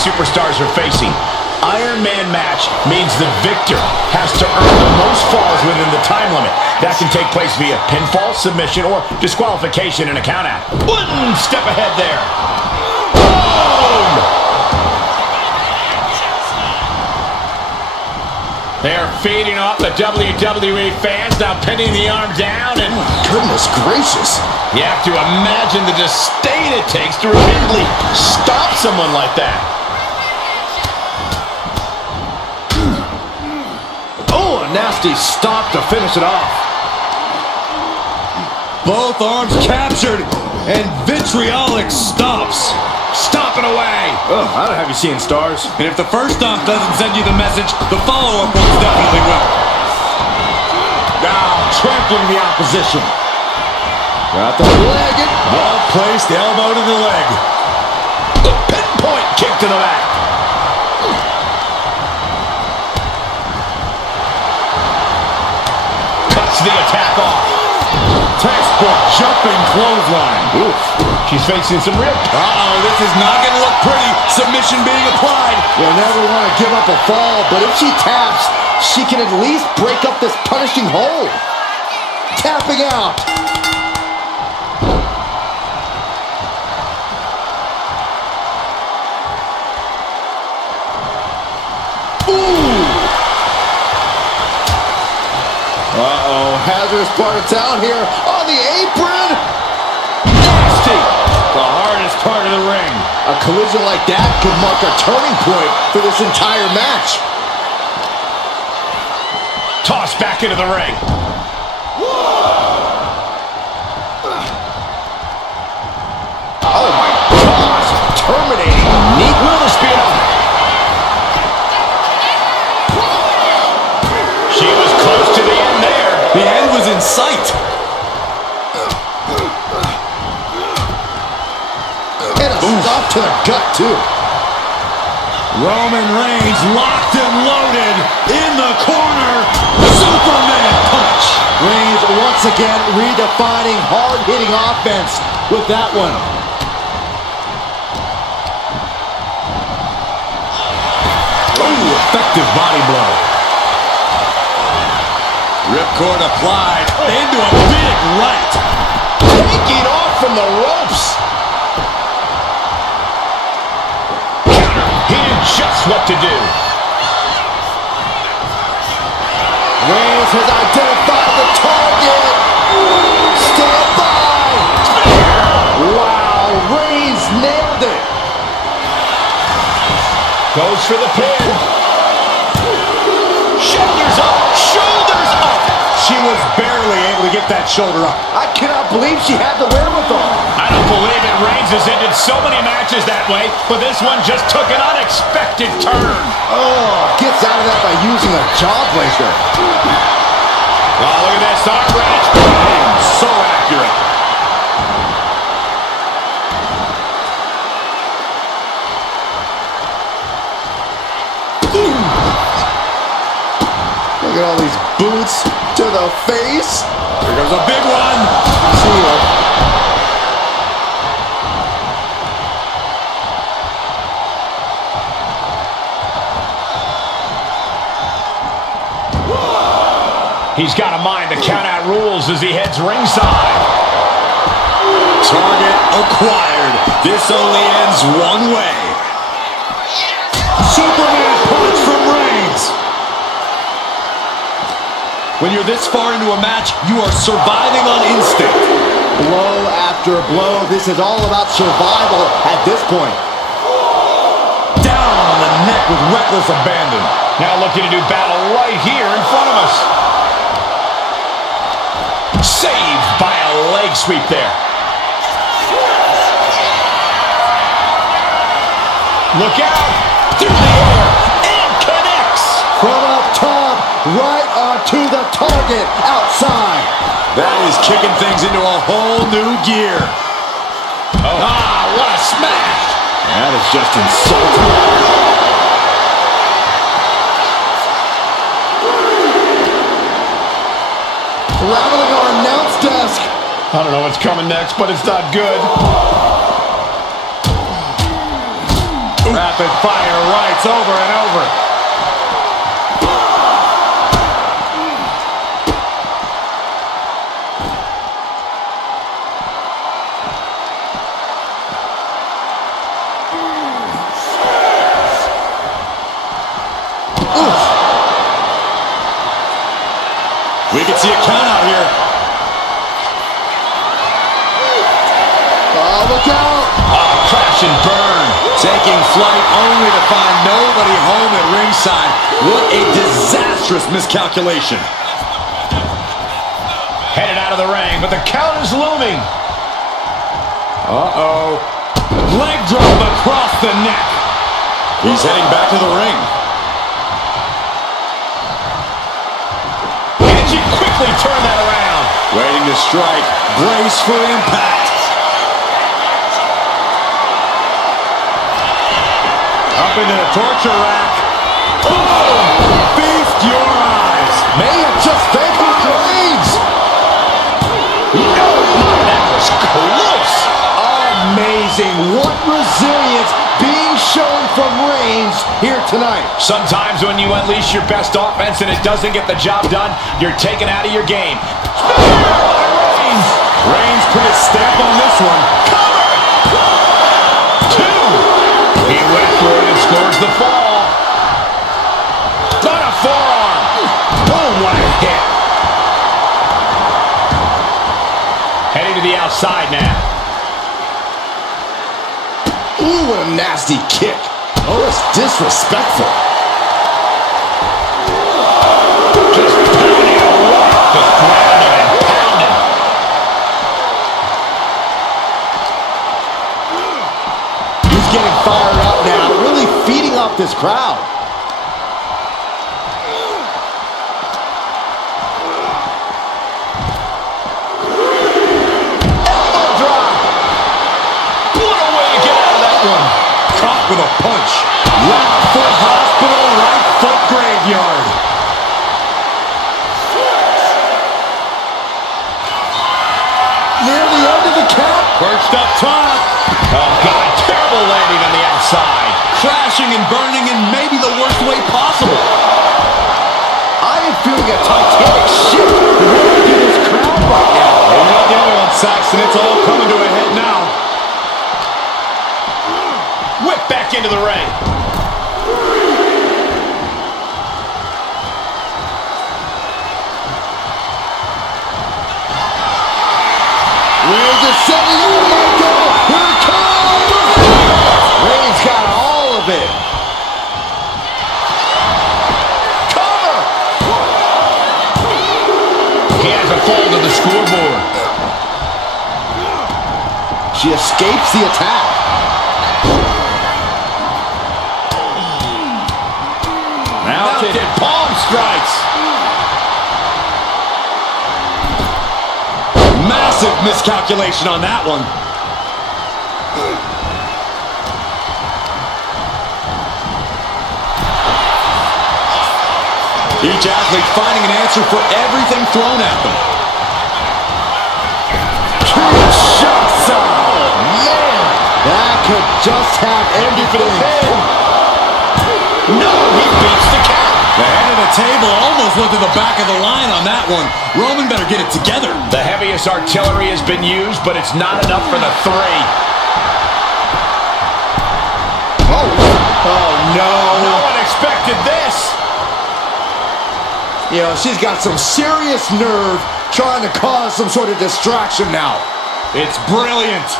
these superstars are facing. Iron Man match means the victor has to earn the most falls within the time limit. That can take place via pinfall, submission, or disqualification in a countout. One step ahead there. Boom! They're feeding off the WWE fans, now pinning the arm down, and goodness gracious. You have to imagine the disdain it takes to repeatedly stop someone like that. Oh, a nasty stop to finish it off. Both arms captured, and vitriolic stops. Stomping away. Oh, I don't have you seeing stars. And if the first stomp doesn't send you the message, the follow-up ones definitely will. Now, trampling the opposition. Got the leg. Well-placed elbow to the leg. The pinpoint kick to the back. Cuts the attack off. Textbook jumping clothesline. Oof. She's facing some real... Uh-oh, this is not going to look pretty. Submission being applied. You'll never want to give up a fall, but if she taps, she can at least break up this punishing hold. Tapping out. Uh-oh, hazardous part of town here on the apron. Nasty. The hardest part of the ring. A collision like that could mark a turning point for this entire match. Tossed back into the ring. Oh my gosh, terminating. Neat will speed up. She was close to the end there. The end was in sight. And a stop to the gut, too. Roman Reigns locked and loaded in the corner. Superman punch. Reigns once again redefining hard-hitting offense with that one. Ooh, effective body blow. Ripcord applied into a big right. Taking off from the ropes. Counter. He knew just what to do. Reigns has identified the target. Stand by. Wow, Reigns nailed it. Goes for the pin. Shoulders up. Shoulders up. She was barely able to get that shoulder up. I cannot believe she had the wherewithal. I don't believe it. Reigns has ended so many matches that way, but this one just took an unexpected turn. Oh, gets out of that by using a jaw blazer. Oh, look at this arm wrench. So accurate. Look at all these boots to the face. Here goes a big one. See ya. He's got to mind the count-out rules as he heads ringside. Target acquired. This only ends one way. Superman punch from Reigns. When you're this far into a match, you are surviving on instinct. Blow after blow. This is all about survival at this point. Down on the neck with reckless abandon. Now looking to do battle right here in front of us. Saved by a leg sweep there. Look out! Through the air and connects! From up top, right onto the target outside. That is kicking things into a whole new gear. Oh. Ah, what a smash! That is just insulting. Rattling our announce desk. I don't know what's coming next, but it's not good. Wrapped rapid fire rights over and over. We can see a count out here. Oh, look out! Oh, crash and burn. Taking flight only to find nobody home at ringside. What a disastrous miscalculation. Headed out of the ring, but the count is looming. Uh-oh. Leg drop across the neck. He's heading back to the ring. And she quickly turned that around. Waiting to strike. Brace for impact. Up into the torture rack. Oh! Feast your eyes. May have just vanquished Reigns. That was close. Amazing. What resilience being shown from Reigns here tonight. Sometimes when you unleash your best offense and it doesn't get the job done, you're taken out of your game. Reigns put his stamp on this one. He went for it and scores the fall. Got a forearm. Boom, what a hit. Heading to the outside now. Ooh, what a nasty kick. Oh, it's disrespectful. Just pounding away. Just grounding and pounding. He's getting fired up now, really feeding off this crowd. Elbow drop. What a way to get out of that one. Caught with a punch. Left foot hospital, right foot graveyard. Near the end of the count. Perched up top. Oh, God, terrible landing on the outside. Crashing and burning in maybe the worst way possible. I am feeling a titanic shift running through this crowd right now. You're not the only one, Saxton. It's all coming to a head now. Whip back into the ring. We're descending on the ankle. Here it comes. Reigns got all of it. Cover. He has a fall to the scoreboard. She escapes the attack. Mounted palm strikes. Massive miscalculation on that one. Each athlete finding an answer for everything thrown at them. Kinshasa. Man, that could just have ended things. No, he beats the count. The head of the table almost went to the back of the line on that one. Roman better get it together. The heaviest artillery has been used, but it's not enough for the three. Oh no. No one expected this. You know, she's got some serious nerve trying to cause some sort of distraction now. It's brilliant.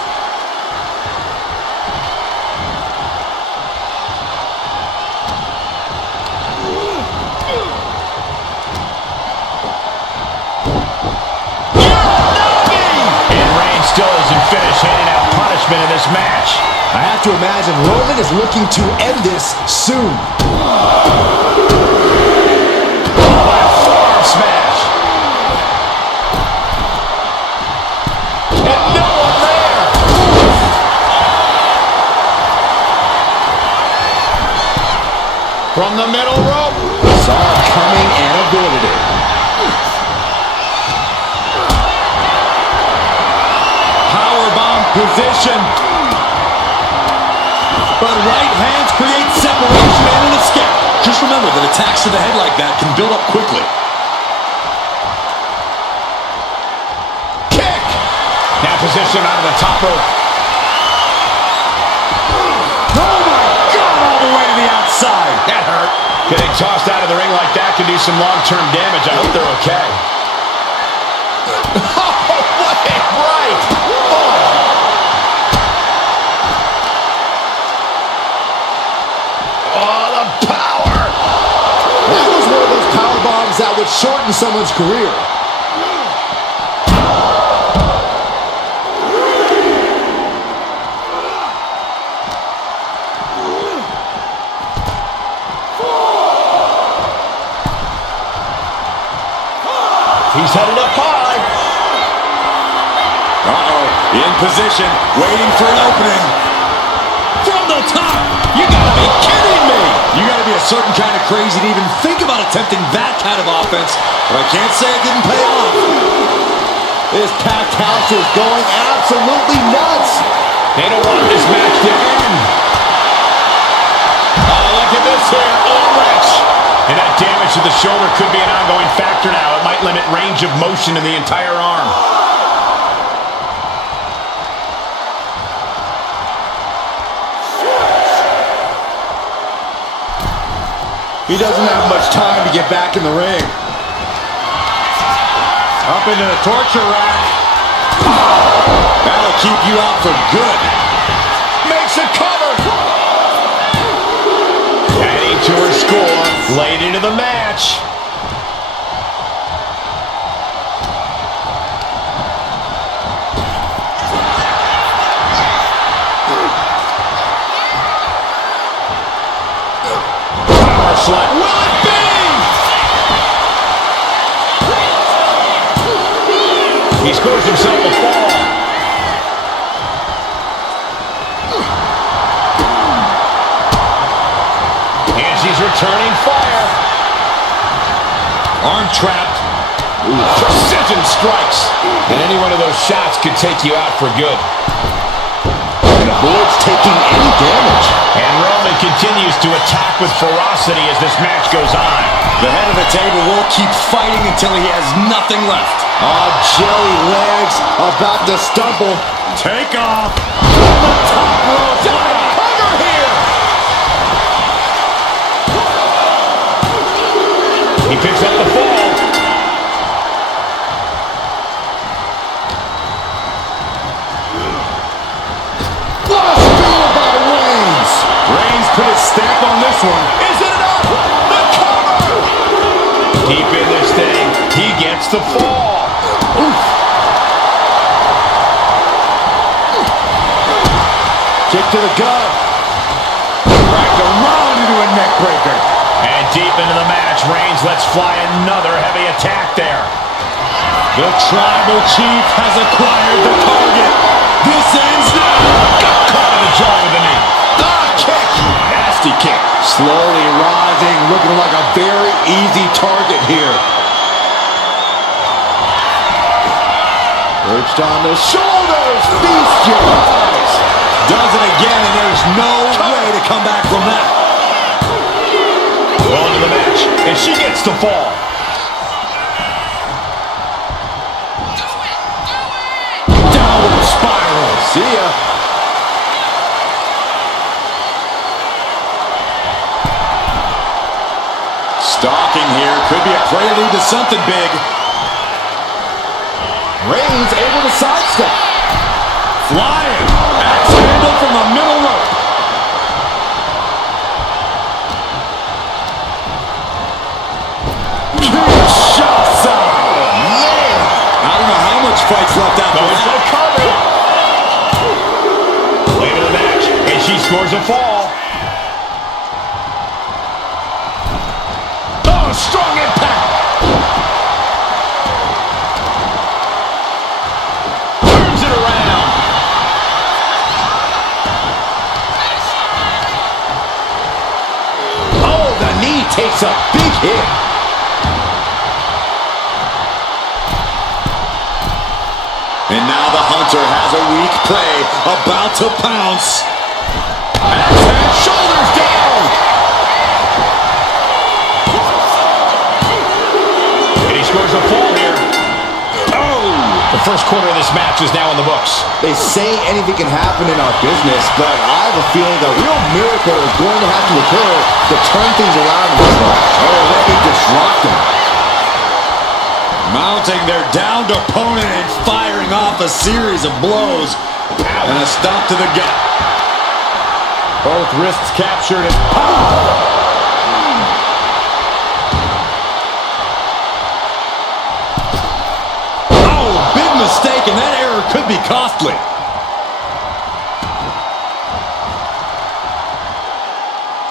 Still isn't finished handing out punishment in this match. I have to imagine Roman is looking to end this soon. Forearm smash. And no one there. From the middle rope. Saw it coming and avoided it. Powerbomb position. But right hands create Attacks to the head like that can build up quickly. Kick! Now positioned onto the top rope. Oh my God, all the way to the outside. That hurt. Getting tossed out of the ring like that can do some long-term damage. I hope they're okay. Oh, what a right! Oh, the power! That was one of those power bombs that would shorten someone's career. He's headed up high. Uh-oh, in position, waiting for an opening. From the top! You gotta be kidding me! You gotta be a certain kind of crazy to even think about attempting that kind of offense, but I can't say it didn't pay off. This packed house is going absolutely nuts. They don't want this match to end. Oh, look at this here. Arm wrench. And that damage to the shoulder could be an ongoing factor now. It might limit range of motion in the entire arm. He doesn't have much time to get back in the ring. Up into the torture rack. That'll keep you out for good. Makes a cover. Adding to her score. Late into the match. Power slam. Will it be? He scores himself a fall. And she's returning fire. Arm trapped. Precision strikes. And any one of those shots could take you out for good. And avoids taking any damage. And Roman continues to attack with ferocity as this match goes on. The head of the table will keep fighting until he has nothing left. Oh, jelly legs about to stumble. Take off. From the top rope. Cover here. He picks up the fall. What a spear by Reigns. Reigns put his stamp on this one. Is it enough? The cover. Deep in this thing, he gets the fall. Oof. Kick to the gut. Wrapped around into a neck breaker. And deep into the match, Reigns lets fly another heavy attack there. The Tribal Chief has acquired the target. This ends now. Got caught in the jaw with the knee. Kick. Nasty kick. Slowly rising, looking like a very easy target here. Perched on the shoulders, feast your eyes. Does it again, and there's no way to come back from that. Well into the match, and she gets the fall. Downward spiral. See ya. Stalking here could be a prelude to something big. Reigns able to sidestep. Flying. Axe handle from the middle rope. Kinshasa. Man. I don't know how much fight's left out Goes there. for the cover. Late in the match, and she scores a fall. Oh, strong impact. Turns it around. Oh, the knee takes a big hit. And now the Hunter has a weak prey about to pounce. And shoulders down. first quarter of this match is now in the books. They say anything can happen in our business, but I have a feeling the real miracle is going to have to occur to turn things around in this match. Oh, let me disrupt them. Mounting their downed opponent and firing off a series of blows. And a stomp to the gut. Both wrists captured and mistake, and that error could be costly.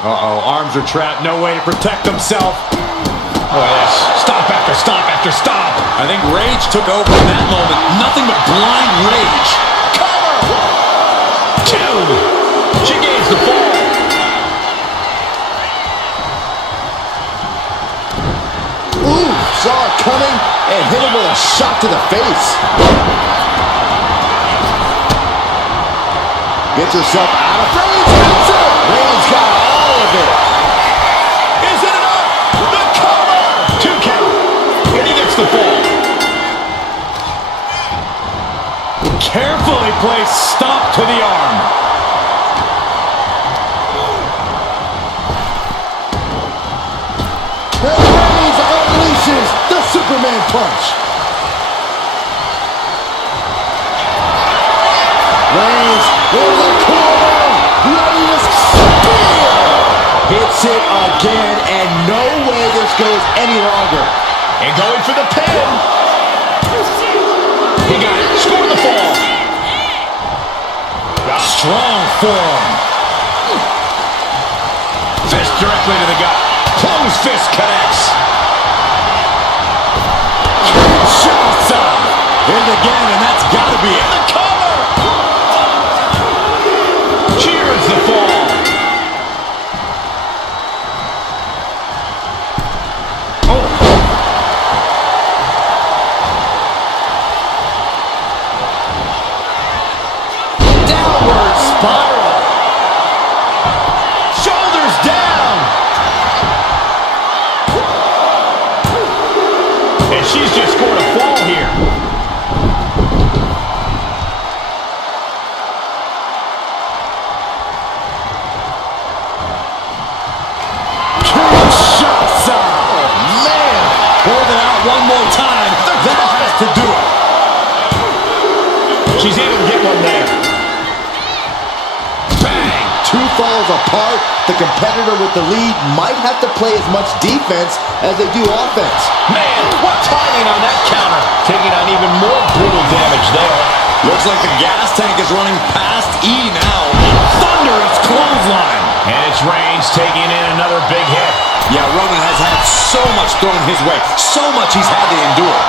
Uh-oh, arms are trapped, no way to protect himself. Oh, yes, stop after stop after stop. I think rage took over in that moment. Nothing but blind rage. Cover! 2. She gains the fall. Ooh, saw it coming and hit him with a shot to the face. Gets herself out of frame. Reigns got all of it. Is it enough? The cover! 2 count. And he gets the fall. Carefully placed stomp to the arm. Reigns unleashes the Superman punch. Reigns with a cool, ready to spear. Hits it again, and no way this goes any longer. And going for the pin. He got it. Scored the fall. A strong forearm. Fist directly to the gut. Closed fist connects. Kinshasa. Hit it again, and that's got to be it. The cover. Cheers the fall. Oh. Downward spiral. Shoulders down. And she's just scored a fall here. Kinshasa. Man, hold it out one more time. That has to do it. She's able to get one there. Bang. 2 falls apart, the competitor with the lead might have to play as much defense as they do offense. Man, what timing on that counter. Taking on even more brutal damage there. Looks like the gas tank is running past E now. Thunderous clothesline. And it's Reigns taking in another big hit. Yeah, Roman has had so much thrown his way. So much he's had to endure.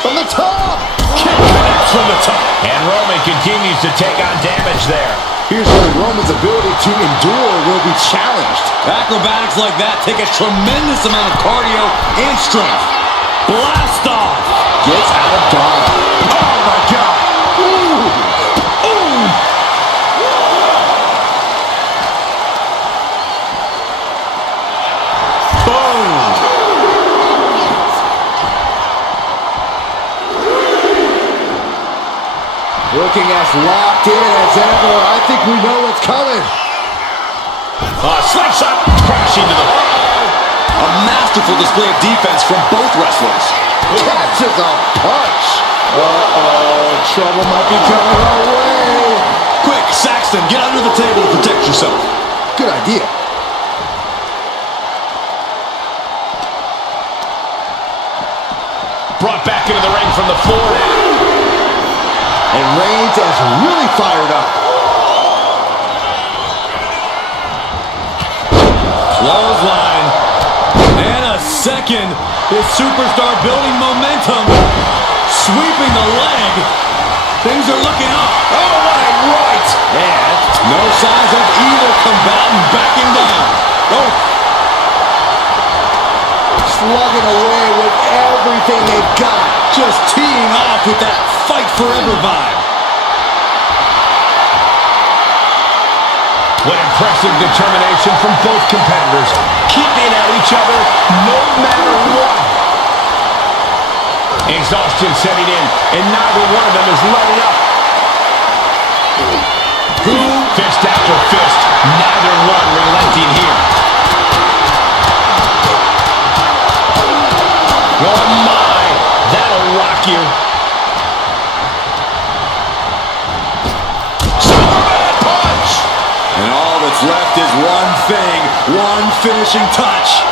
From the top! Kick connects from the top. And Roman continues to take on damage there. Here's where Roman's ability to endure will be challenged. Acrobatics like that take a tremendous amount of cardio and strength. Blast off. Gets out of dodge. Oh, my God. Ooh. Ooh. Boom. Looking as locked in as ever. I think we know what's coming. Slingshot crashing to the A masterful display of defense from both wrestlers. Catches a punch. Uh-oh. Trouble might be coming our way. Quick, Saxton, get under the table to protect yourself. Good idea. brought back into the ring from the floor now. And Reigns is really fired up. Clothesline. And a second. This superstar building momentum. Sweeping the leg. Things are looking up. Oh, right. And no signs of either combatant backing down. Oh. Slugging away with everything they've got. Just teeing off with that fight forever vibe. What impressive determination from both competitors, keeping at each other no matter what. Exhaustion setting in, and neither one of them is letting up. Fist after fist, neither one relenting here. Oh my, that'll rock you. Superman punch! And all that's left is one thing, one finishing touch.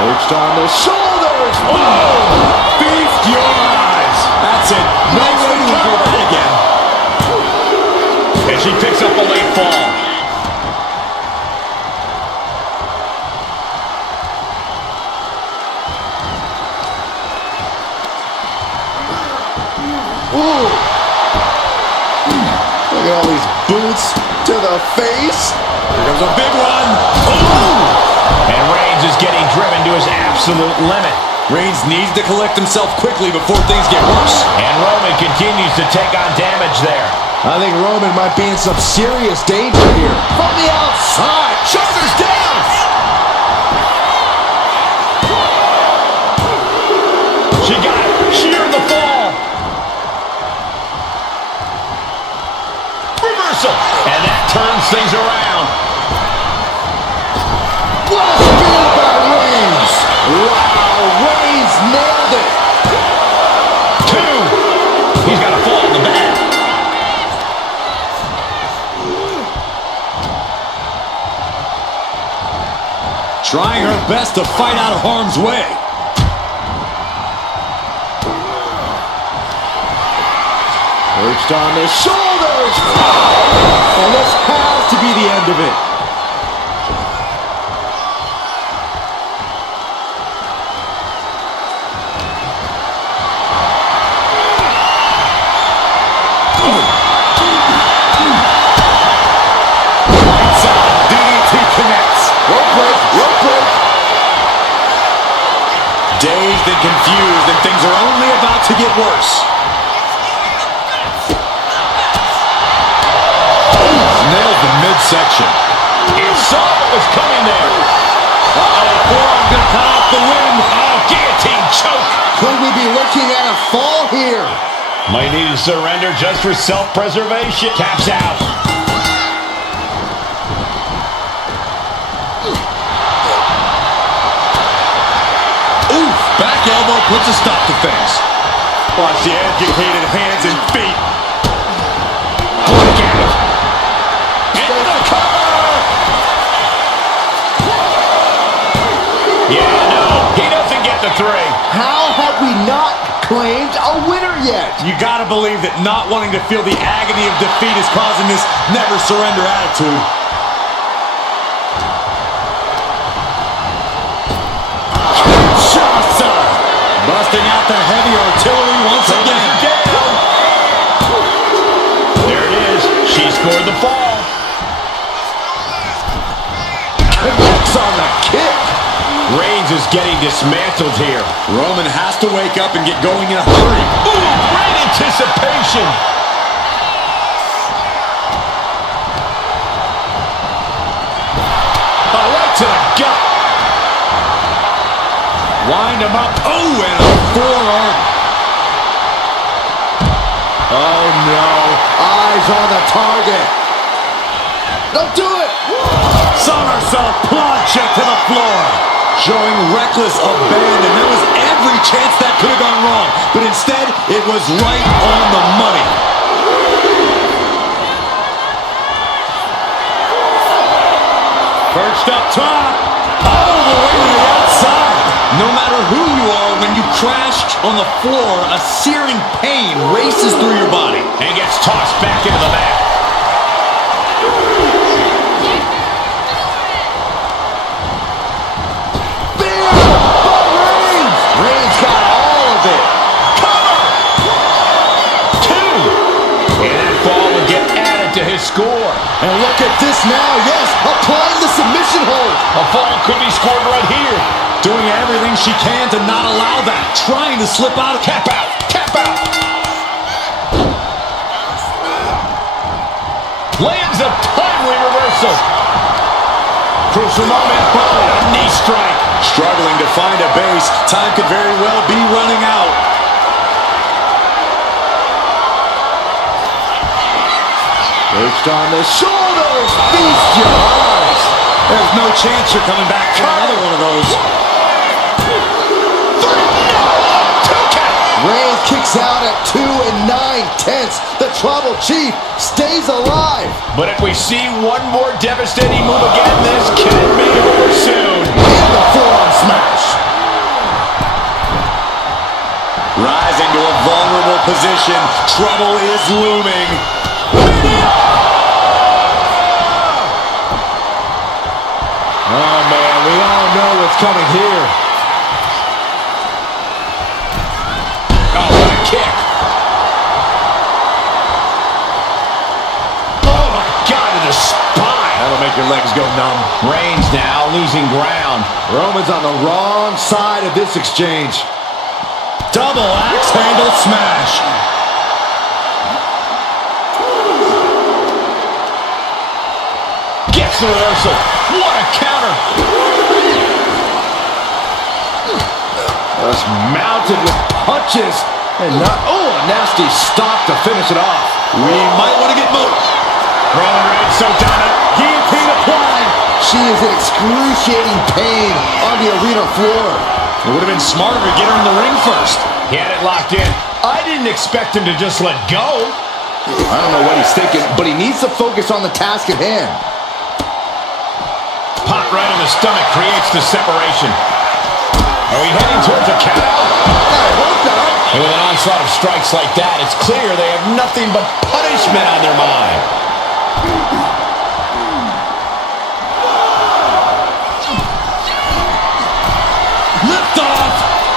Perched on the shoulders. Oh! Feast your eyes. That's it. No waiting for that again. And she picks up a late fall. Ooh. Look at all these boots to the face. Here comes a big one. Ooh! And Reigns is getting driven to his absolute limit. Reigns needs to collect himself quickly before things get worse. And Roman continues to take on damage there. I think Roman might be in some serious danger here. From the outside. Shoulders down. She got it. Sheared the fall. Reversal. And that turns things around. What a spear by Reigns. Wow, Reigns nailed it. 2. He's got a fall in the back. Trying her best to fight out of harm's way. Perched on the shoulders. And this has to be the end of it. Dazed and confused, and things are only about to get worse. Nailed the midsection. And Sara was coming there. Forearm gonna cut off the wind. Oh, guillotine choke. Could we be looking at a fall here? Might need to surrender just for self-preservation. Taps out. Back elbow puts a stop to things. Watch the educated hands and feet. Look at it. Into the cover. Yeah, no, he doesn't get the 3. How have we not claimed a winner yet? You gotta believe that not wanting to feel the agony of defeat is causing this never surrender attitude. Busting out the heavy artillery once again. There it is. She scored the fall. Connects on the kick. Reigns is getting dismantled here. Roman has to wake up and get going in a hurry. Ooh, great anticipation. Right to the gut. Wind him up. Oh, and a forearm. Oh, no. Eyes on the target. Don't do it. Somersault plancha to the floor. Showing reckless abandon. There was every chance that could have gone wrong. But instead, it was right on the money. Perched up top. All the way to the outside. No matter who you are, when you crash on the floor, a searing pain races through your body. And gets tossed back into the mat. Bam! By Reigns. Reigns got all of it. Cover! 2. And that fall will get added to his score. And look at this now. Yes, applying the submission hold. A fall could be scored right here. Doing everything she can to not allow that. Trying to slip out. Tap out. Tap out. Lands a timely reversal. Crucial moment. Boom. A knee strike. Struggling to find a base. Time could very well be running out. Perched on the shoulders. Feast your eyes. There's no chance you're coming back for another one of those. Reigns kicks out at 2 9/10. The Tribal Chief stays alive. But if we see one more devastating move again, this can be over soon. And the forearm smash. Rising to a vulnerable position. Trouble is looming. Oh, man, we all know what's coming here. Oh, what a kick. Oh, my God, to the spine. That'll make your legs go numb. Reigns now losing ground. Roman's on the wrong side of this exchange. Double axe handle smash. Gets the reversal. What a counter. Just mounted with punches. And not, oh, a nasty stop to finish it off. We might want to get moved. Roman Reigns so dominant. Guillotine applied. She is in excruciating pain on the arena floor. It would have been smarter to get her in the ring first. He had it locked in. I didn't expect him to just let go. I don't know what he's thinking, but he needs to focus on the task at hand. Pop right in the stomach creates the separation. Are we heading towards a countout? I hope not. And with an onslaught of strikes like that, it's clear they have nothing but punishment on their mind. Lift off.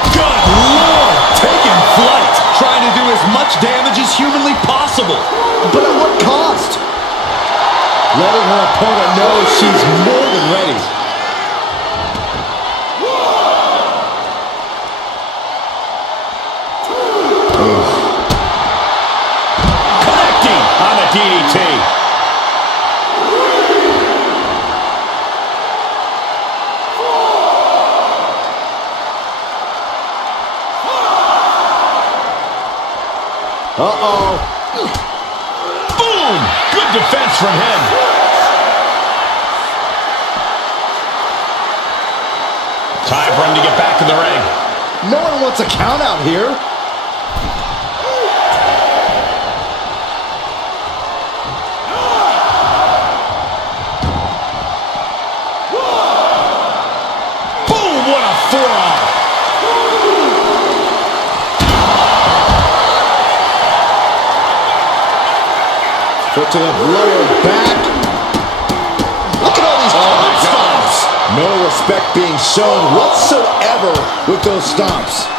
Good Lord. Taking flight. Trying to do as much damage as humanly possible. But at what cost? Letting her opponent know she's more than ready. Connecting on the DDT. Uh-oh. Boom! Good defense from him. Time for him to get back to the ring. No one wants a count out here. Boom! What a forearm. Foot to the lower back. Look at all these stomps. No respect being shown whatsoever with those stomps.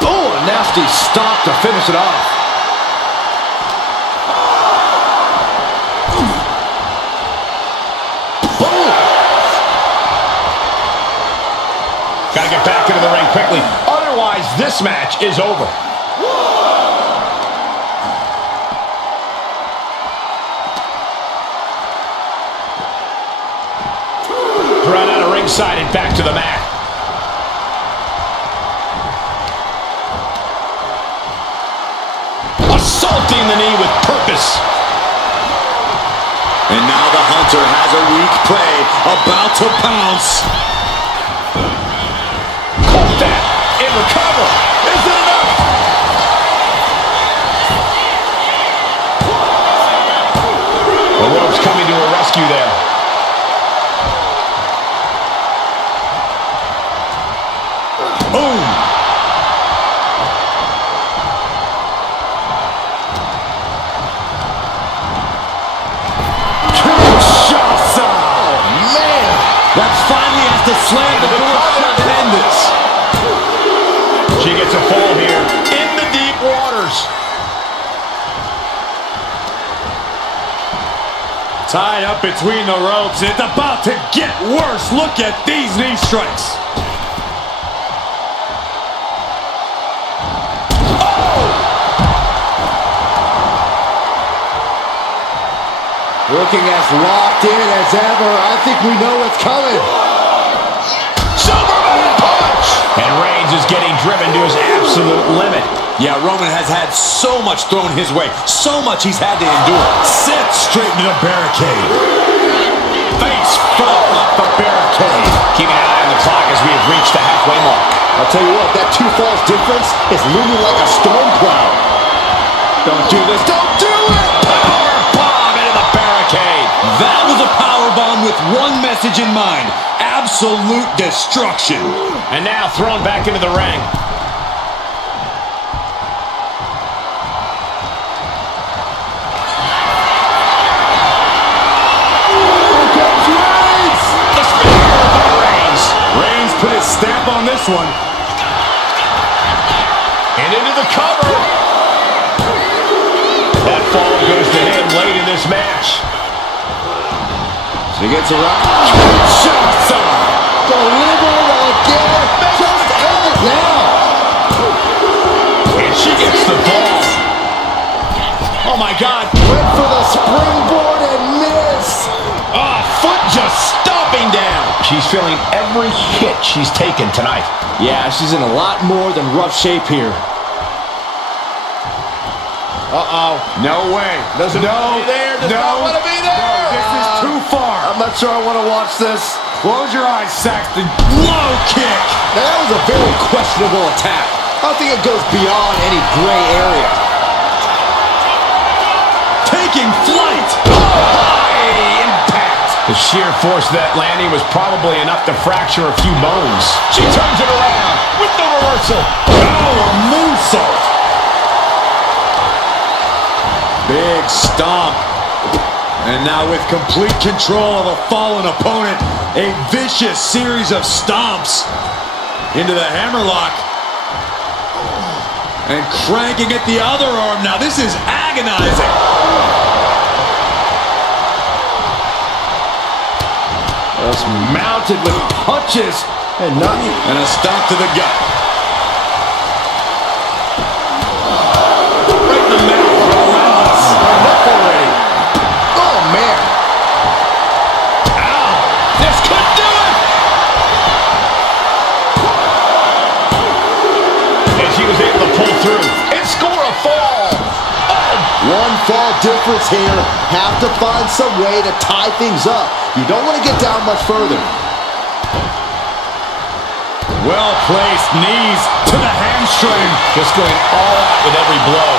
Oh, a nasty stop to finish it off. Boom. Gotta get back into the ring quickly. Otherwise, this match is over. Run out of ringside and back to the mat. Assaulting the knee with purpose. And now the Hunter has a weak prey about to pounce. Caught that and recover. Is it enough? The ropes coming to a rescue there. Boom! Kinshasa! Man! That finally has to slam the door shut and end this. She gets a fall here in the deep waters. Tied up between the ropes. It's about to get worse. Look at these knee strikes. Looking as locked in as ever. I think we know what's coming. And Reigns is getting driven to his absolute limit. Yeah, Roman has had so much thrown his way, so much he's had to endure. Sit straight into the barricade. Face first off the barricade. Keeping an eye on the clock as we have reached the halfway mark. I'll tell you what, that 2 falls difference is looming like a storm cloud. Don't do this. Don't do it! Power bomb into the barricade. That was a power bomb with one message in mind. Absolute destruction. And now thrown back into the ring. Put his stamp on this one. And into the cover. That fall goes to him late in this match. So he gets around. Shots on. Deliver again. Just end it now. And she gets the fall. Oh my God. Went for the springboard and miss. Oh, foot just stomping down. She's feeling every hit she's taken tonight. Yeah, she's in a lot more than rough shape here. Uh-oh. No way. Doesn't want to be there. Does not want to be there. No, this is too far. I'm not sure I want to watch this. Close your eyes, Saxton. Low kick. That was a very questionable attack. I don't think it goes beyond any gray area. Taking flight. High impact. The sheer force of that landing was probably enough to fracture a few bones. She turns it around with the reversal. Oh, a moonsault. Big stomp. And now with complete control of a fallen opponent, a vicious series of stomps into the hammerlock. And cranking at the other arm. Now this is agonizing. Just mounted with punches and nothing. And a stomp to the gut. Right in the mouth. Relentless. Enough already. Oh, man. Ow! This could do it! And she was able to pull through and score a fall. One fall difference here. Have to find some way to tie things up. You don't want to get down much further. Well-placed knees to the hamstring. Just going all out with every blow.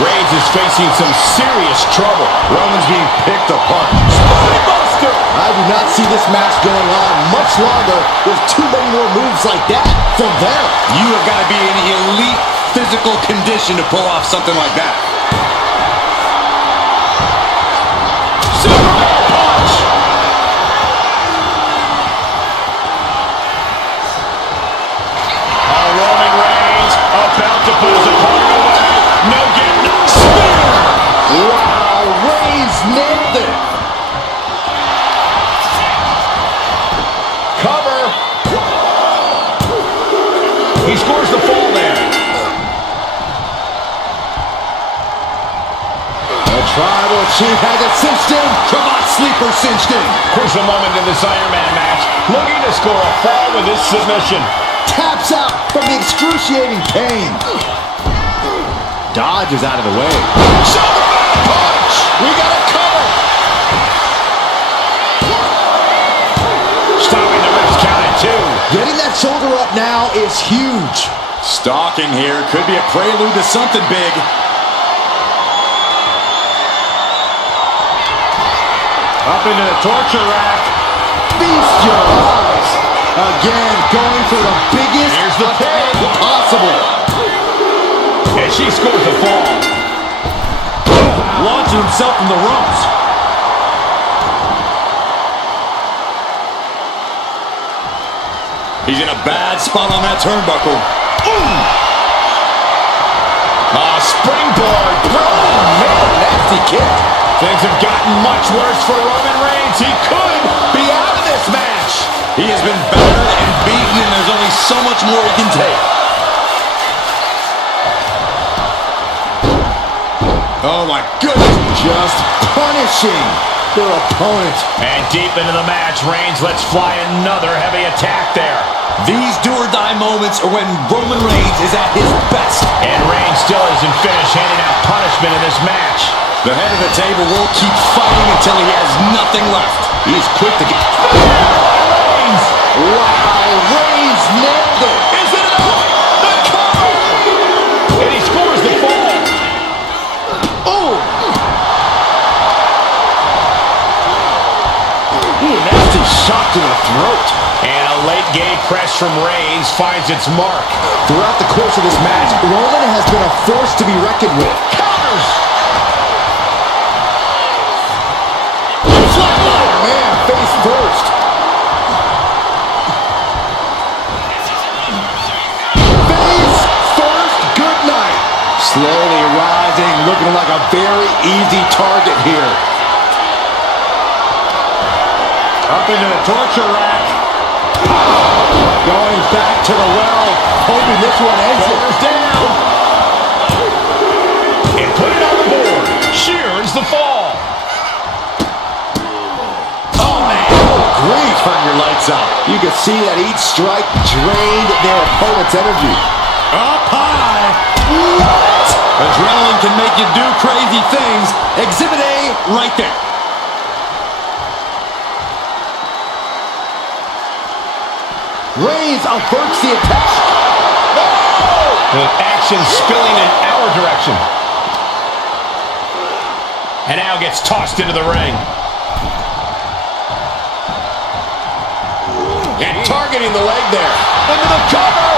Reigns is facing some serious trouble. Roman's being picked apart. Spinebuster! I do not see this match going on much longer. There's too many more moves like that from them. You have got to be in elite physical condition to pull off something like that. Superman punch! Roman Reigns about to put his opponent away. No getting spear! Wow, Reigns nailed it. Cover. He scores the fall there. The tribal chief has it cinched in. Cravat sleeper cinched in. Crucial moment in this Iron Man match. Looking to score a fall with this submission. Taps out from the excruciating pain. Dodges out of the way. Shoulder punch! We got a cover! Stopping the ribs count at 2. Getting that shoulder up now is huge. Stalking here could be a prelude to something big. Up into the torture rack. Feast your eyes. Again, going for the biggest Here's the attack pin. possible. And she scores the fall. Launching himself from the ropes. He's in a bad spot on that turnbuckle. Springboard. Oh, man, nasty kick. Things have gotten much worse for Roman Reigns. He could be out of this match. He has been battered and beaten, and there's only so much more he can take. Oh, my goodness. Just punishing their opponent. And deep into the match, Reigns lets fly another heavy attack there. These do-or-die moments are when Roman Reigns is at his best. And Reigns still isn't finished handing out punishment in this match. The head of the table will keep fighting until he has nothing left. He's quick to get... Reigns! Wow, Reigns nailed it! Is it enough? The cover! And he scores the fall. Oh! Ooh, nasty shot to the throat. And a late game press from Reigns finds its mark. Throughout the course of this match, Roman has been a force to be reckoned with. Counters! Man, face first. Face first, good night. Slowly rising, looking like a very easy target here. Up into the torture rack. Going back to the well, hoping this one ends it. Down. And put it on the board. Shears the fall. Oh, man. Grief. Turn your lights out. You can see that each strike drained their opponent's energy. Up high. What? Adrenaline can make you do crazy things. Exhibit A right there. Reigns averts the attack. The action spilling in our direction. And now gets tossed into the ring. And targeting the leg there. Into the cover.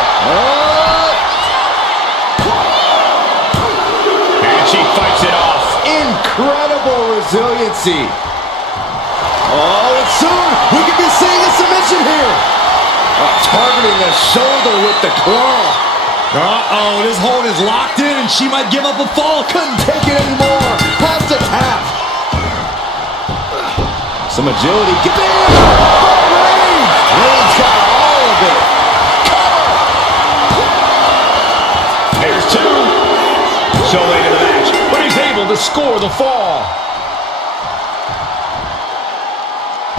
And she fights it off. Incredible resiliency. Oh, and soon we could be seeing a submission here. Targeting the shoulder with the claw. Uh-oh, this hold is locked in and she might give up a fall. Couldn't take it anymore. Has to tap. Some agility. Reigns got all of it. There's two. So late in the match, but he's able to score the fall.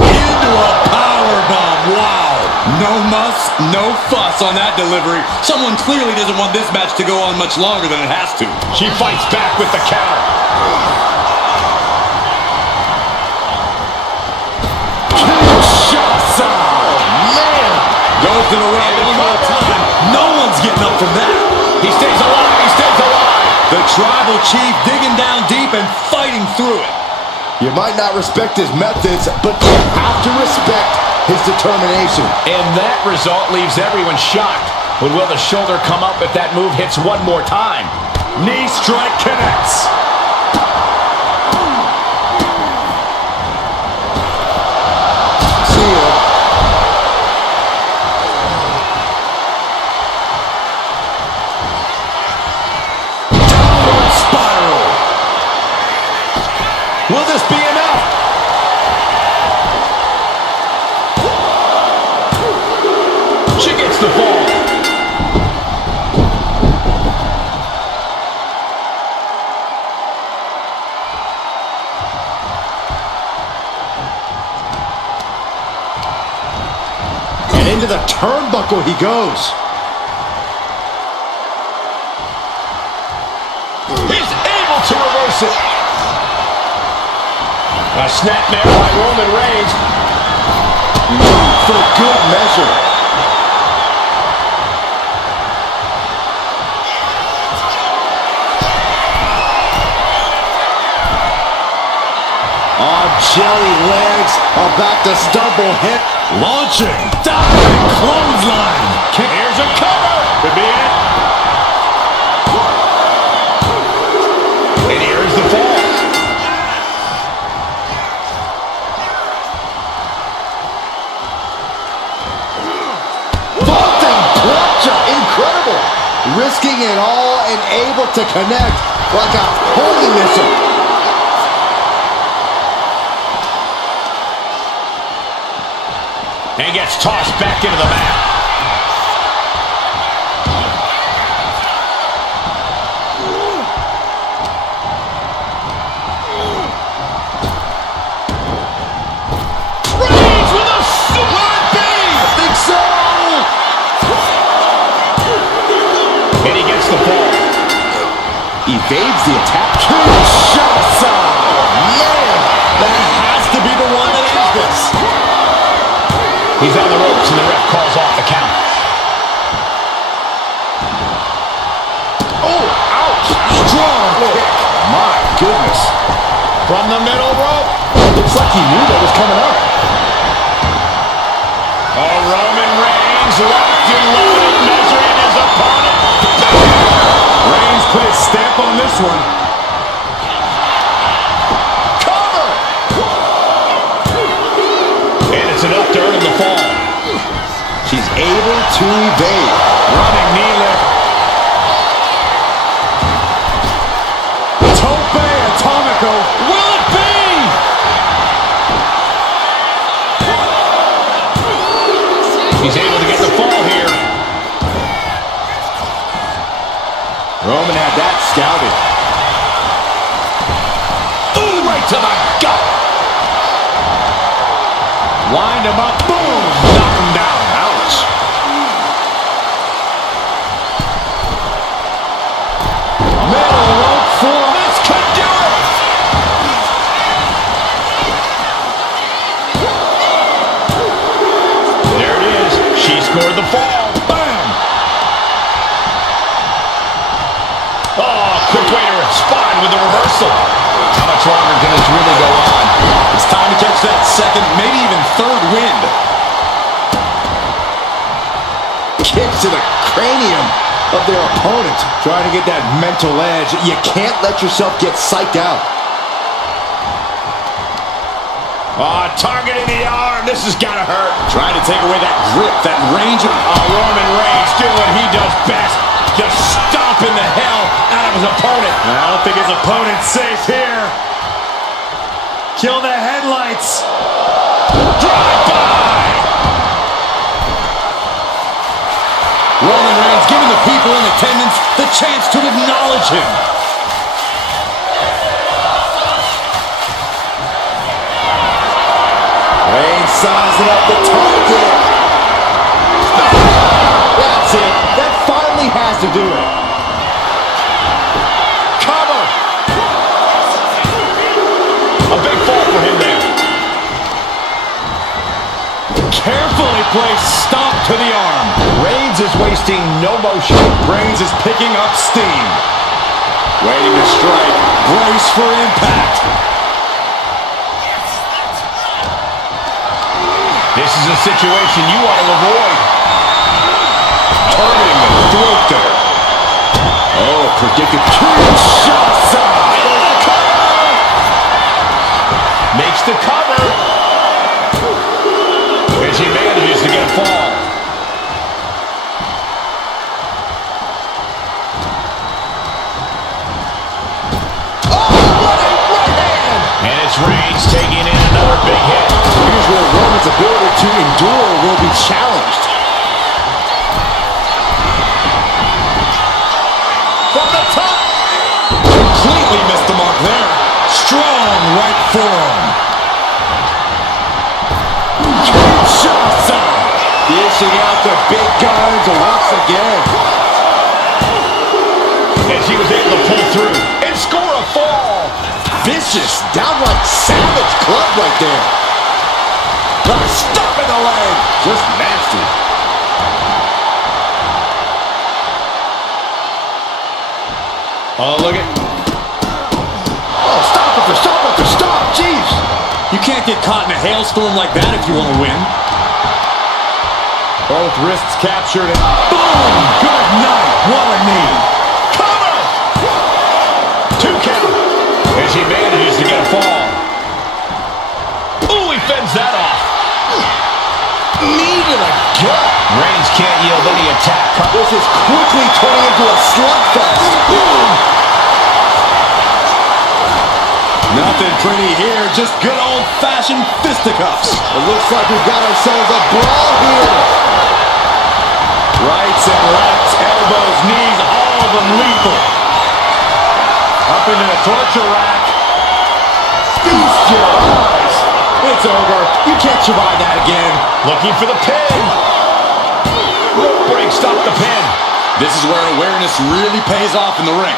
Into a powerbomb. Wow. No muss, no fuss on that delivery. Someone clearly doesn't want this match to go on much longer than it has to. She fights back with the counter. Shots. Man. Goes to the well one more time. No one's getting up from that. He stays alive. He stays alive. The tribal chief digging down deep and fighting through it. You might not respect his methods, but you have to respect his determination. And that result leaves everyone shocked. But will the shoulder come up if that move hits one more time? Knee strike connects. See ya. Downward spiral. Will this be enough? She gets the fall. And into the turnbuckle he goes. He's able to reverse it. A snapmare by Roman Reigns. For good measure. On jelly legs, about to stumble hit. Launching. Diving clothesline. Here's a cover. Could be it. And here's the fall. Vaulting plancha, incredible. Risking it all and able to connect like a homing missile. And gets tossed back into the mat. Reigns with a super beam. I think so. evades the attack. Kinshasa! Man, that has to be the one that ends this. He's on the ropes and the ref calls off the count. Oh, ouch! Strong kick. My goodness. From the middle rope. Looks like he knew that was coming up. Oh, Roman Reigns locked and loaded, measuring his opponent. Reigns put his stamp on this one. Cover! And it's enough to earn the fall. She's able to evade. Running knee lift. Tope Atomico. Will it be? He's able to get the fall here. Roman had that scouted. Ooh, right to the gut. Wind him up. Boom. Knock him down. Ouch. Middle rope for This could do it. There it is. She scored the fall. Bam. Oh, quick way to respond with the reversal. How much longer can this really go on? It's time to catch that second, maybe even third wind. Kick to the cranium of their opponent. Trying to get that mental edge. You can't let yourself get psyched out. Oh, targeting the arm. This has got to hurt. Trying to take away that grip, that range of... Roman Reigns doing what he does best. Just stomping the hell out of his opponent. I don't think his opponent's safe here. Kill the headlights. Drive-by. Roman Reigns giving the people in attendance the chance to acknowledge him. Reigns sizing up the target. That's it. That finally has to do it. Cover. A big fall for him there. Carefully placed stomp to the arm. Reigns is wasting no motion. Reigns is picking up steam. Waiting to strike. Brace for impact. This is a situation you want to avoid. Turning the throat there. Oh, predicted Kinshasa. Makes the cover. And she manages to get a fall. And it's Reigns taking in another big hit. Here's where Roman's ability to endure will be challenged. From the top. Completely missed the mark there. Strong right forearm. Kinshasa. Dishing out the big guns once again. And she was able to pull through and score a fall. Vicious, downright savage club right there. Stop in the leg. Just nasty. Oh, look at. Oh, stop after stop after stop. Jeez. You can't get caught in a hailstorm like that if you want to win. Both wrists captured and boom! Good night. What a knee. Cover! 2 count. And she manages to get a fall. Ooh, he fends that off. Knee to the gut. Reigns can't yield any attack. This is quickly turning into a slugfest. Nothing pretty here, just good old-fashioned fisticuffs. It looks like we've got ourselves a brawl here. Rights and lefts, elbows, knees, all of them lethal. Up into the torture rack. Feast your eyes. It's over. You can't survive that again. Looking for the pin. Rope break, stop the pin. This is where awareness really pays off in the ring.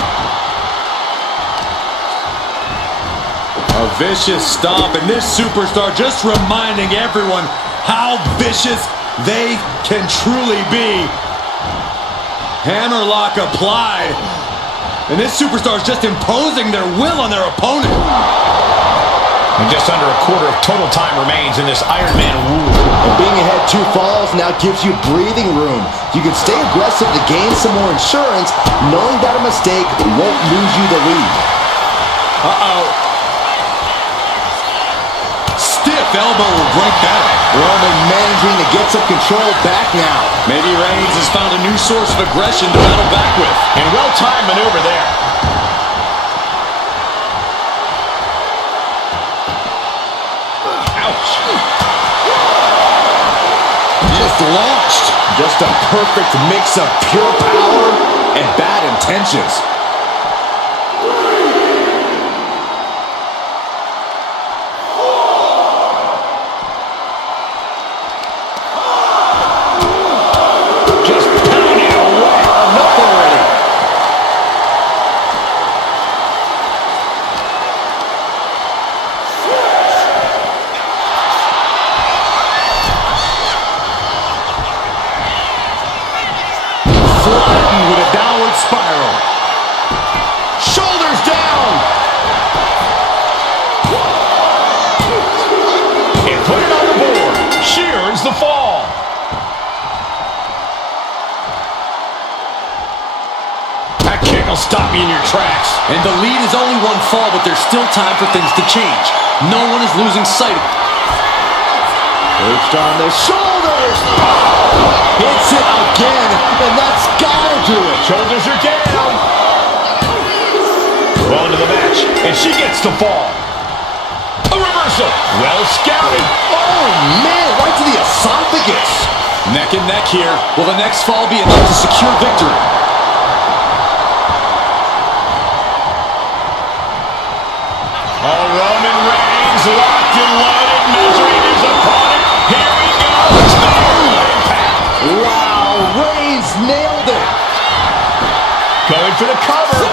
A vicious stomp, and this superstar just reminding everyone how vicious they can truly be. Hammerlock applied, and this superstar is just imposing their will on their opponent. And just under a quarter of total time remains in this Iron Man rule. And being ahead 2 falls now gives you breathing room. You can stay aggressive to gain some more insurance, knowing that a mistake won't lose you the lead. Uh-oh. Stiff elbow will break that. Roman managing to get some control back now. Maybe Reigns has found a new source of aggression to battle back with. And well-timed maneuver there. Ouch. Just launched. Just a perfect mix of pure power and bad intentions. Just pounding away. Enough already. Flattened with a downward spiral. Shoulders down. And put it on the board. Shears the fall. That kick will stop you in your tracks. And the lead is only 1 fall, but there's still time for things to change. No one is losing sight of it. Perched on the shoulders. Hits it again, and that's gotta do it. Shoulders are down. Well into the match, and she gets the fall. A reversal. Well scouted. Oh, man, right to the esophagus. Neck and neck here. Will the next fall be enough to secure victory? Oh, Roman Reigns locked and loaded, measuring his opponent. Here we go. Impact. Wow, Reigns nailed it. Going for the cover.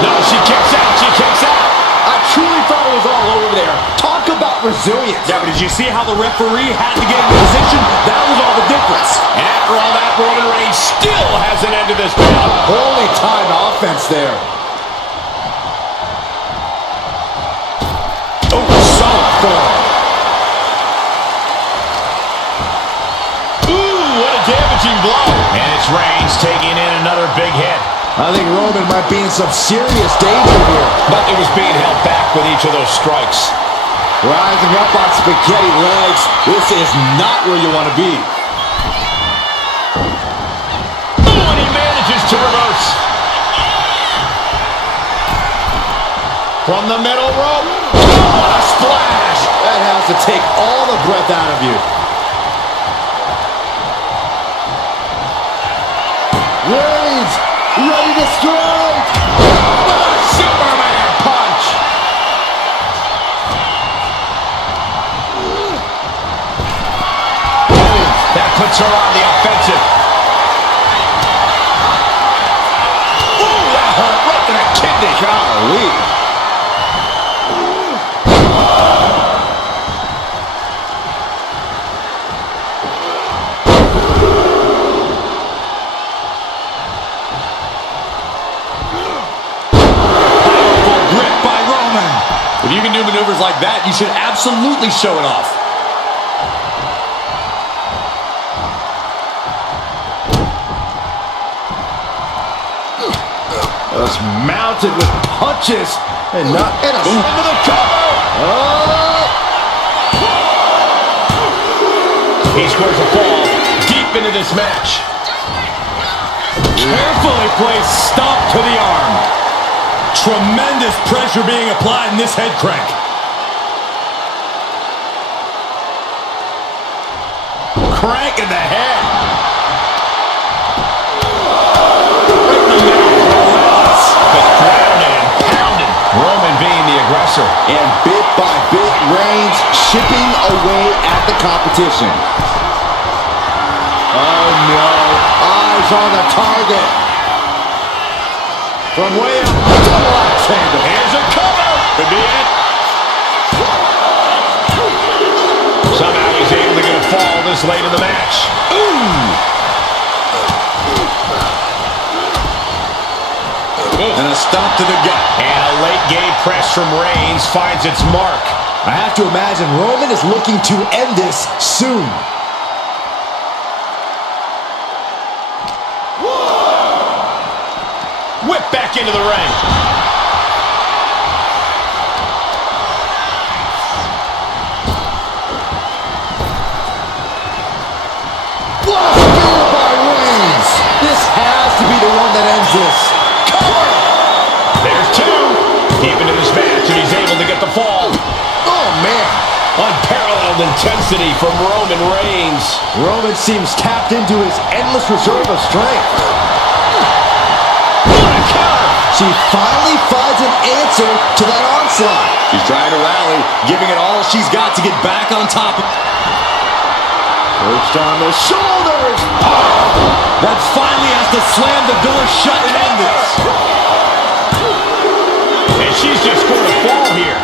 No, she kicks out. She kicks out. I truly thought it was all over there. Talk about resilience. Yeah, but did you see how the referee had to get in position? That was all the difference. And after all that, Roman Reigns still hasn't ended this bout. Holy time offense there. Oh, southpaw. Ooh, what a damaging blow. And it's Reigns taking in another big hit. I think Roman might be in some serious danger here. But it was being held back with each of those strikes. Rising up on spaghetti legs. This is not where you want to be. Ooh, and he manages to reverse. From the middle rope. Oh, what a splash. That has to take all the breath out of you. Reigns, ready to strike. Superman punch. That puts her on the offensive. Ooh, that hurt right to the kidney. Golly. Grip by Roman. If you can do maneuvers like that, you should absolutely show it off. Just mounted with punches and not into the cover. Oh. He scores a fall deep into this match. Carefully placed stomp to the arm. Tremendous pressure being applied in this head crank. Crank in the head. Roman being the aggressor. And bit by bit, Reigns chipping away at the competition. Oh no, eyes on the target. From way up, double axe handle. Here's a cover. this late in the match. Ooh! And a stomp to the gut. And a late game press from Reigns finds its mark. I have to imagine Roman is looking to end this soon. Whip back into the ring. What a spear by Reigns! This has to be the one that ends this. Cover! There's two. Deep into this match, and he's able to get the fall. Oh, man. Unparalleled intensity from Roman Reigns. Roman seems tapped into his endless reserve of strength. What a counter! She finally finds an answer to that onslaught. She's trying to rally, giving it all she's got to get back on top. Perched on the shoulders. That finally has to slam the door shut and end this. And she's just going to fall here.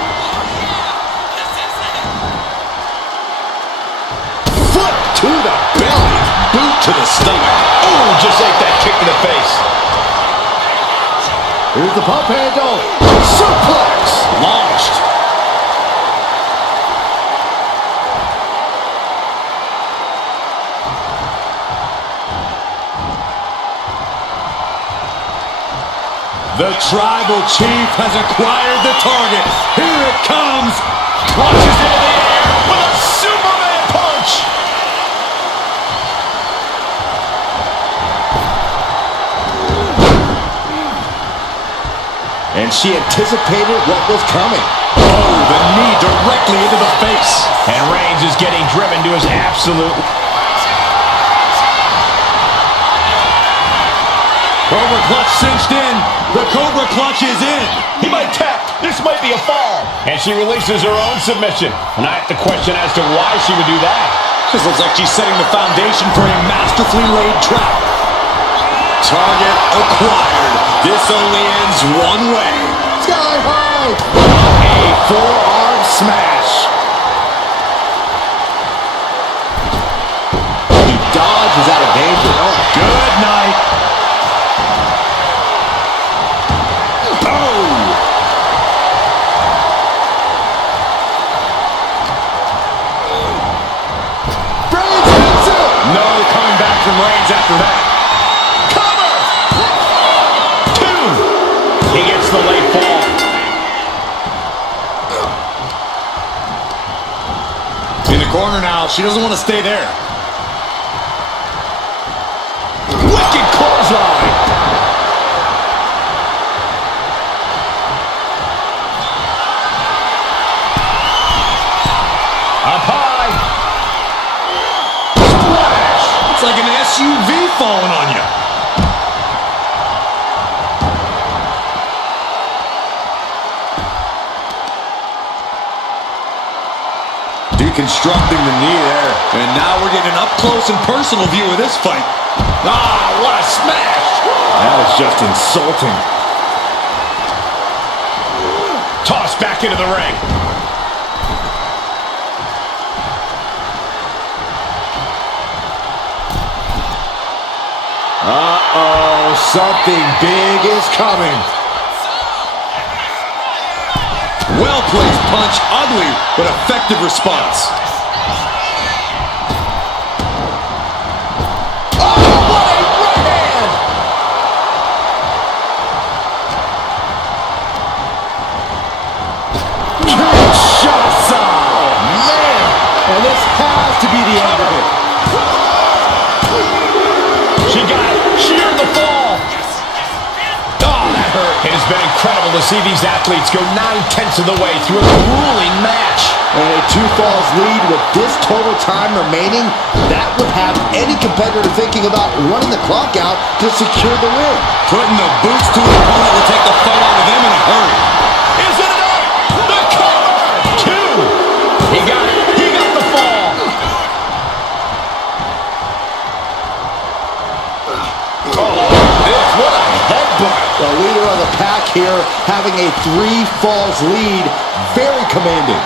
Foot to the belly. Boot to the stomach. Oh, just ate that kick to the face. Here's the pump handle. Suplex. Launched. The tribal chief has acquired the target. Here it comes. Launches into the air with a Superman punch. And she anticipated what was coming. Oh, the knee directly into the face. And Reigns is getting driven to his absolute... Cobra clutch cinched in. The Cobra clutch is in. He might tap. This might be a fall. And she releases her own submission. And I have to question as to why she would do that. This looks like she's setting the foundation for a masterfully laid trap. Target acquired. This only ends one way. Sky high. A forearm smash. He dodges out of danger. Oh, Good night. No coming back from Reigns after that. Cover! Two. He gets the late fall. In the corner now. She doesn't want to stay there. Wicked clothesline. Up high. Splash. It's like an SUV falling on you. Deconstructing the knee there. And now we're getting an up-close and personal view of this fight. Ah, what a smash. that is just insulting. Tossed back into the ring. Uh-oh, something big is coming. Well-placed punch, ugly, but effective response. Oh, what a right hand! Kinshasa! Man! And this has to be the end of it. She got it. She earned the fall. Oh, that hurt. It has been incredible to see these athletes go 9/10 of the way through a grueling match. And a 2 falls lead with this total time remaining, that would have any competitor thinking about running the clock out to secure the win. Putting the boots to an opponent will take the fight out of them in a hurry. Is it enough? The cover. 2. He got it. He got the fall. What a headbutt. The leader of the pack here having a 3 falls lead. Very commanding.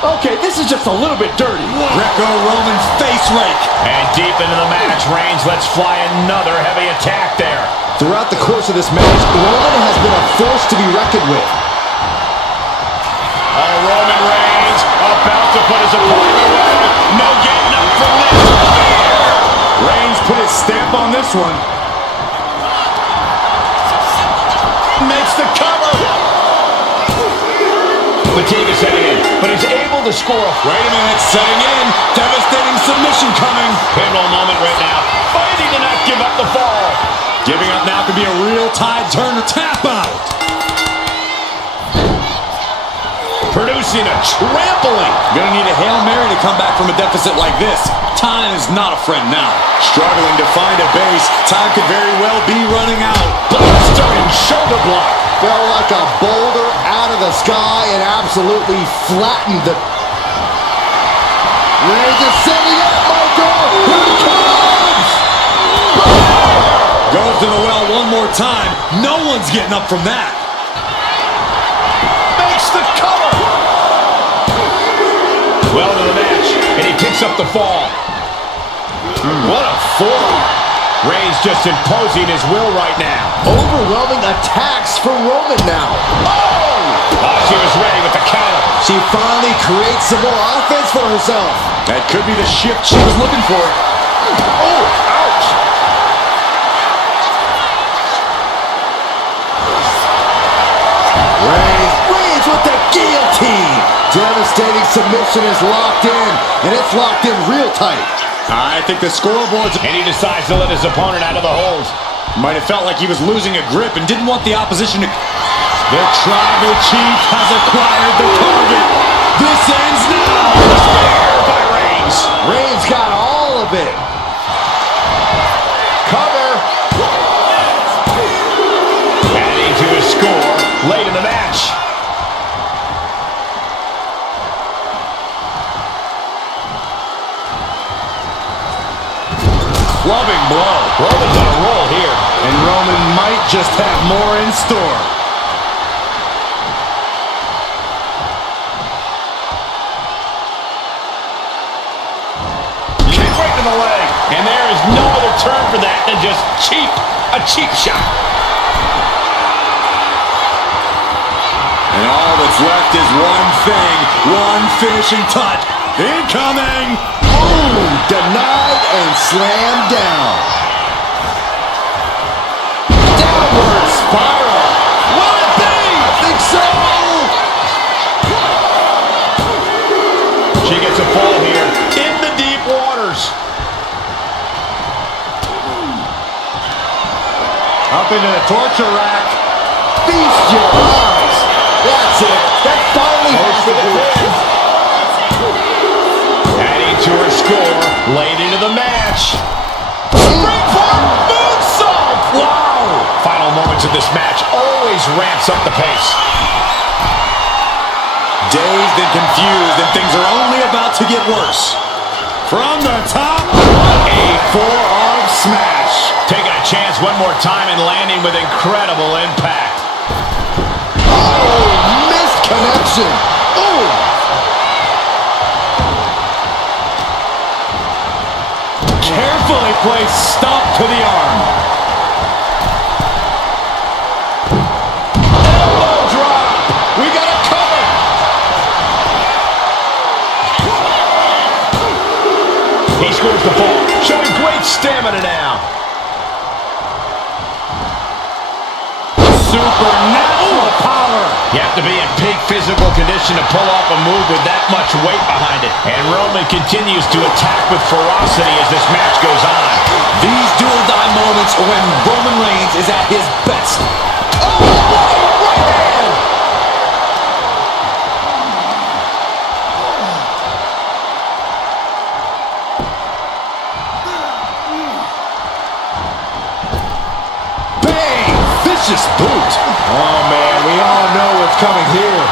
Okay, this is just a little bit dirty. Greco-Roman face rake. And deep into the match, Reigns lets fly another heavy attack there. Throughout the course of this match, Roman has been a force to be reckoned with. Oh, Roman Reigns about to put his opponent away. No getting up from this. Reigns put his stamp on this one. Makes the cover. Fatigue is setting in, but he's able to score. Wait a minute, setting in. Devastating submission coming. Pivotal moment right now. Fighting to not give up the fall. Giving up now could be a real tide turner. Tap out. Producing a trampling. Gonna need a Hail Mary to come back from a deficit like this. Time is not a friend now. Struggling to find a base. Time could very well be running out. Blistering shoulder block. Fell like a boulder out of the sky and absolutely flattened the... Reigns is setting up, Michael! Here it comes! Goes to the well one more time. No one's getting up from that. Makes the cover. Well to the match, and he picks up the fall. What a forearm. Reigns just imposing his will right now. Overwhelming attacks for Roman now. Oh, she was ready with the counter. She finally creates some more offense for herself. That could be the shift she was looking for. Oh, ouch. Reigns with the guillotine. Devastating submission is locked in, and it's locked in real tight. I think the scoreboard's... And he decides to let his opponent out of the holes. Might have felt like he was losing a grip and didn't want the opposition to... The Tribal Chief has acquired the target. This ends now. Spear by Reigns. Reigns got all of it. Cover. Adding to his score late in the match. Clubbing blow. Roman's on a roll here. And Roman might just have more in store. Kick right to the leg. And there is no other term for that than just cheap. A cheap shot. And all that's left is one thing. One finishing touch. Incoming. Boom. Denied and slammed down. Downward spiral. Will it be? I think so. She gets a fall here in the deep waters. Up into the torture rack. Feast your eyes. That's it. That finally has to do it. Adding to her score late into the match. Springboard moonsault! Wow! Final moments of this match always ramps up the pace. Dazed and confused, and things are only about to get worse. From the top, A forearm smash. Taking a chance one more time and landing with incredible impact. Oh, missed connection. Oh. carefully placed stomp to the arm. Elbow drop. We got a cover. He scores the fall, showing great stamina now. Supernatural power. You have to be in peak physical condition to pull off a move with that much weight behind it. And Roman continues to attack with ferocity as this match goes on. These do-or-die moments are when Roman Reigns is at his best. Oh, what a right hand! Bang! Vicious boot. Oh, man, we all know what's coming here.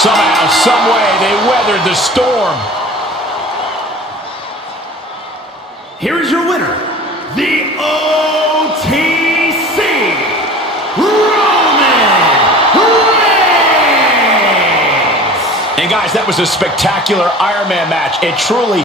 Somehow, someway, they weathered the storm. Here is your winner, the OTC, Roman guys, that was a spectacular Iron Man match. It truly